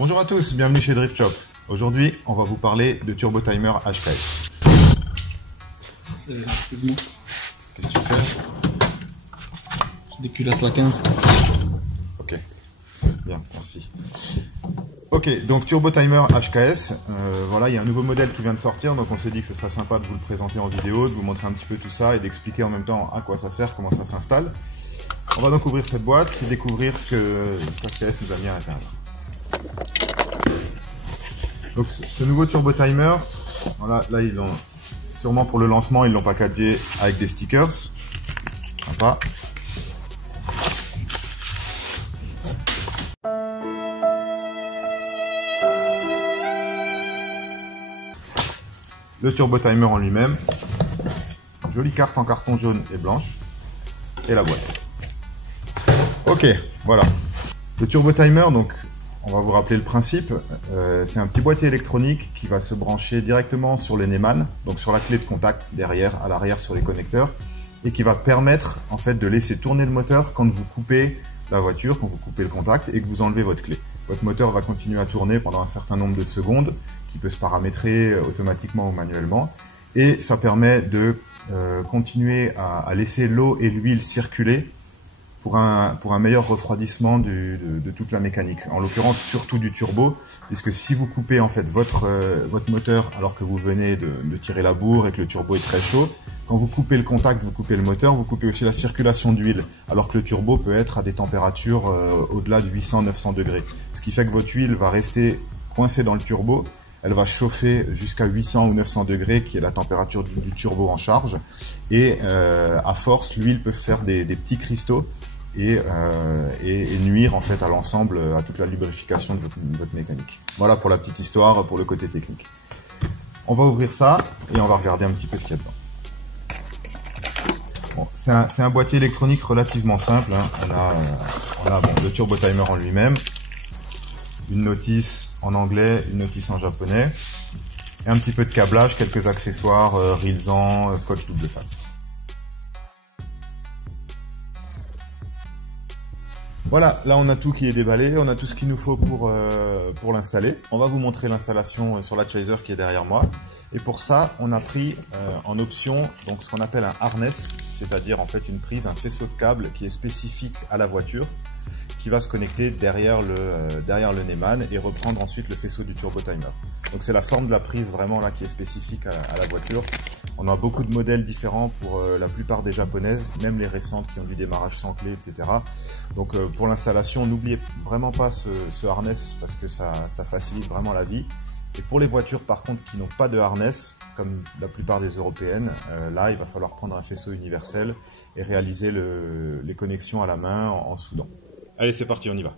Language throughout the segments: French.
Bonjour à tous, bienvenue chez Drift Shop. Aujourd'hui, on va vous parler de Turbo Timer HKS. Excuse-moi. Qu'est-ce que tu fais? Je déculasse la 15. Ok, bien, merci. Ok, donc Turbo Timer HKS, voilà, il y a un nouveau modèle qui vient de sortir, donc on s'est dit que ce serait sympa de vous le présenter en vidéo, de vous montrer un petit peu tout ça et d'expliquer en même temps à quoi ça sert, comment ça s'installe. On va donc ouvrir cette boîte et découvrir ce que cet HKS nous a mis à l'intérieur. Donc ce nouveau Turbo Timer, voilà, là ils ont sûrement pour le lancement ils l'ont packagé avec des stickers, sympa. Le Turbo Timer en lui-même, jolie carte en carton jaune et blanche, et la boîte. Ok, voilà. Le Turbo Timer, donc on va vous rappeler le principe, c'est un petit boîtier électronique qui va se brancher directement sur les Neumann, donc sur la clé de contact derrière, à l'arrière sur les connecteurs, et qui va permettre en fait de laisser tourner le moteur quand vous coupez la voiture, quand vous coupez le contact et que vous enlevez votre clé. Votre moteur va continuer à tourner pendant un certain nombre de secondes, qui peut se paramétrer automatiquement ou manuellement, et ça permet de continuer à laisser l'eau et l'huile circuler pour un meilleur refroidissement de toute la mécanique, en l'occurrence surtout du turbo, puisque si vous coupez en fait votre moteur alors que vous venez de tirer la bourre et que le turbo est très chaud, quand vous coupez le contact, vous coupez le moteur, vous coupez aussi la circulation d'huile, alors que le turbo peut être à des températures au-delà de 800-900 degrés, ce qui fait que votre huile va rester coincée dans le turbo, elle va chauffer jusqu'à 800 ou 900 degrés, qui est la température du turbo en charge, et à force, l'huile peut faire des petits cristaux, et nuire en fait à l'ensemble, à toute la lubrification de votre mécanique. Voilà pour la petite histoire, pour le côté technique. On va ouvrir ça et on va regarder un petit peu ce qu'il y a dedans. Bon, c'est un boîtier électronique relativement simple, hein. On a bon, le Turbo Timer en lui-même, une notice en anglais, une notice en japonais, et un petit peu de câblage, quelques accessoires, Rilsan, scotch double face. Voilà, là on a tout qui est déballé, on a tout ce qu'il nous faut pour l'installer. On va vous montrer l'installation sur la Chaser qui est derrière moi. Et pour ça, on a pris en option donc ce qu'on appelle un harness, c'est-à-dire en fait une prise, un faisceau de câble qui est spécifique à la voiture, qui va se connecter derrière le Neumann et reprendre ensuite le faisceau du Turbo Timer. Donc c'est la forme de la prise vraiment là qui est spécifique à la voiture. On a beaucoup de modèles différents pour la plupart des japonaises, même les récentes qui ont du démarrage sans clé, etc. Donc pour l'installation, n'oubliez vraiment pas ce harness parce que ça facilite vraiment la vie. Et pour les voitures par contre qui n'ont pas de harness, comme la plupart des européennes, là il va falloir prendre un faisceau universel et réaliser les connexions à la main en soudant. Allez, c'est parti, on y va.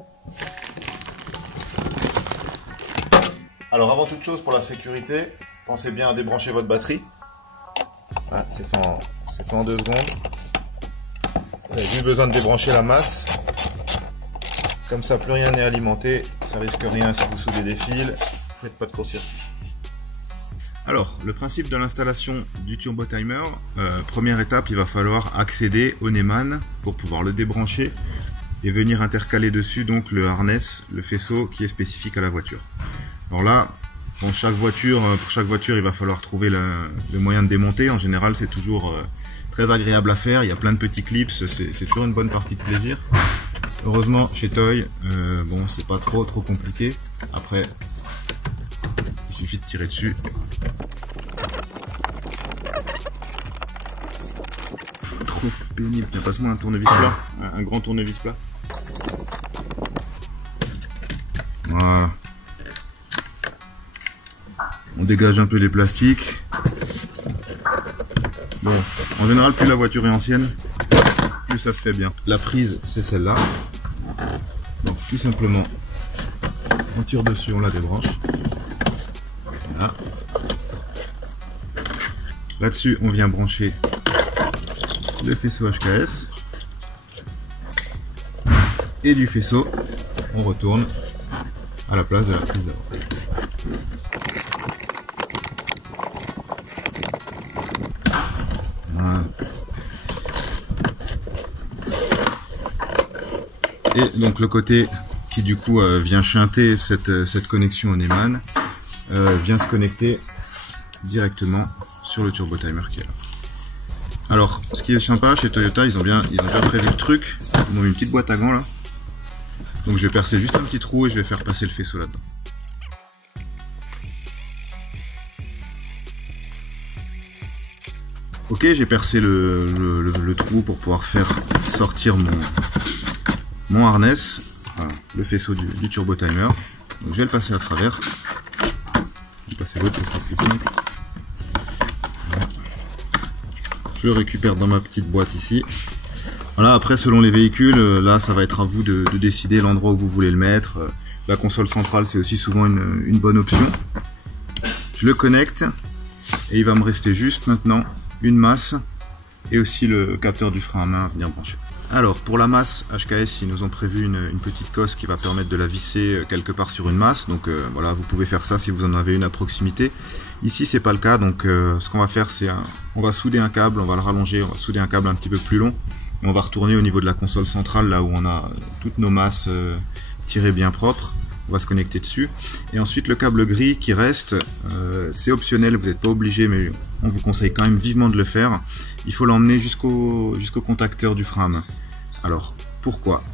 Alors avant toute chose, pour la sécurité, pensez bien à débrancher votre batterie. Voilà, c'est fait en 2 secondes. Vous avez juste besoin de débrancher la masse. Comme ça, plus rien n'est alimenté. Ça risque rien si vous soudez des fils. Faites pas de court-circuit. Alors, le principe de l'installation du Turbo Timer, première étape, il va falloir accéder au Neumann pour pouvoir le débrancher et venir intercaler dessus donc le harness, le faisceau qui est spécifique à la voiture. Alors là, pour chaque voiture, il va falloir trouver le moyen de démonter. En général, c'est toujours très agréable à faire. Il y a plein de petits clips, c'est toujours une bonne partie de plaisir. Heureusement, chez Toy, bon, c'est pas trop compliqué. Après, il suffit de tirer dessus. Trop pénible. Tiens, passe-moi un tournevis plat, un grand tournevis plat. Voilà. On dégage un peu les plastiques. Bon, en général, plus la voiture est ancienne, plus ça se fait bien. La prise, c'est celle-là. Donc, tout simplement, on tire dessus, on la débranche. Voilà. Là-dessus, on vient brancher le faisceau HKS. Et du faisceau, on retourne à la place de la prise d'avant. Voilà. Et donc le côté qui du coup vient shunter cette connexion au Neumann, vient se connecter directement sur le turbo timer qui est là. Alors, ce qui est sympa chez Toyota, ils ont bien prévu le truc. Ils ont une petite boîte à gants là. Donc je vais percer juste un petit trou et je vais faire passer le faisceau là-dedans. Ok, j'ai percé le trou pour pouvoir faire sortir mon harness, voilà, le faisceau du turbo timer. Donc je vais le passer à travers. Je vais passer l'autre, ce sera plus simple. Voilà. Je le récupère dans ma petite boîte ici. Voilà, après selon les véhicules, là ça va être à vous de décider l'endroit où vous voulez le mettre. La console centrale c'est aussi souvent une bonne option. Je le connecte et il va me rester juste maintenant une masse et aussi le capteur du frein à main à venir brancher. Alors pour la masse, HKS ils nous ont prévu une petite cosse qui va permettre de la visser quelque part sur une masse. Donc voilà, vous pouvez faire ça si vous en avez une à proximité. Ici c'est pas le cas, donc ce qu'on va faire c'est on va souder un câble, on va le rallonger, on va souder un câble un petit peu plus long et on va retourner au niveau de la console centrale là où on a toutes nos masses tirées bien propres. On va se connecter dessus et ensuite le câble gris qui reste, c'est optionnel, vous n'êtes pas obligé, mais on vous conseille quand même vivement de le faire. Il faut l'emmener jusqu'au contacteur du frein à main. Alors pourquoi?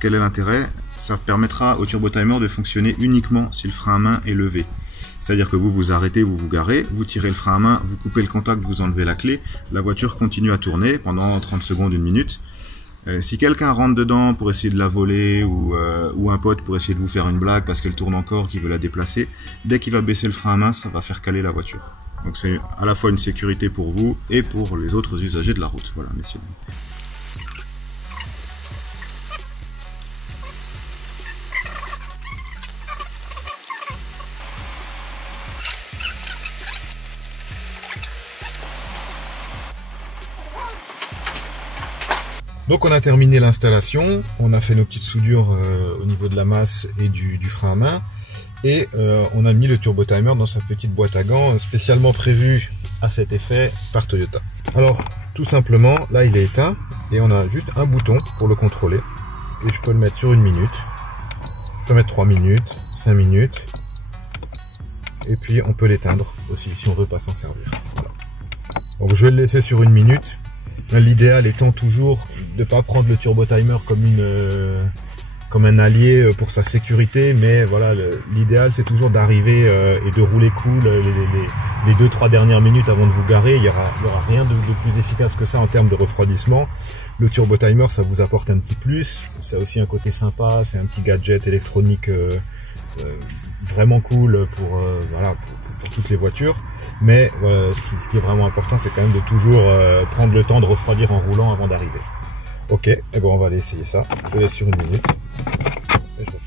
Quel est l'intérêt? Ça permettra au turbo timer de fonctionner uniquement si le frein à main est levé. C'est-à-dire que vous vous arrêtez, vous vous garez, vous tirez le frein à main, vous coupez le contact, vous enlevez la clé, la voiture continue à tourner pendant 30 secondes, 1 minute. Si quelqu'un rentre dedans pour essayer de la voler ou un pote pour essayer de vous faire une blague parce qu'elle tourne encore, qu'il veut la déplacer, dès qu'il va baisser le frein à main, ça va faire caler la voiture. Donc c'est à la fois une sécurité pour vous et pour les autres usagers de la route. Voilà, messieurs. Donc on a terminé l'installation, on a fait nos petites soudures au niveau de la masse et du frein à main et on a mis le turbo timer dans sa petite boîte à gants spécialement prévue à cet effet par Toyota. Alors tout simplement, là il est éteint et on a juste un bouton pour le contrôler et je peux le mettre sur 1 minute, je peux mettre 3 minutes, 5 minutes et puis on peut l'éteindre aussi si on veut pas s'en servir. Voilà. Donc je vais le laisser sur 1 minute. L'idéal étant toujours de ne pas prendre le turbo timer comme un allié pour sa sécurité, mais voilà, l'idéal c'est toujours d'arriver et de rouler cool les 2-3 dernières minutes avant de vous garer. Il y aura rien de plus efficace que ça en termes de refroidissement. Le turbo timer ça vous apporte un petit plus, ça a aussi un côté sympa, c'est un petit gadget électronique vraiment cool pour toutes les voitures. Mais ce qui est vraiment important, c'est quand même de toujours prendre le temps de refroidir en roulant avant d'arriver. Ok, et bon, on va aller essayer ça. Je laisse sur 1 minute. Et je reprends.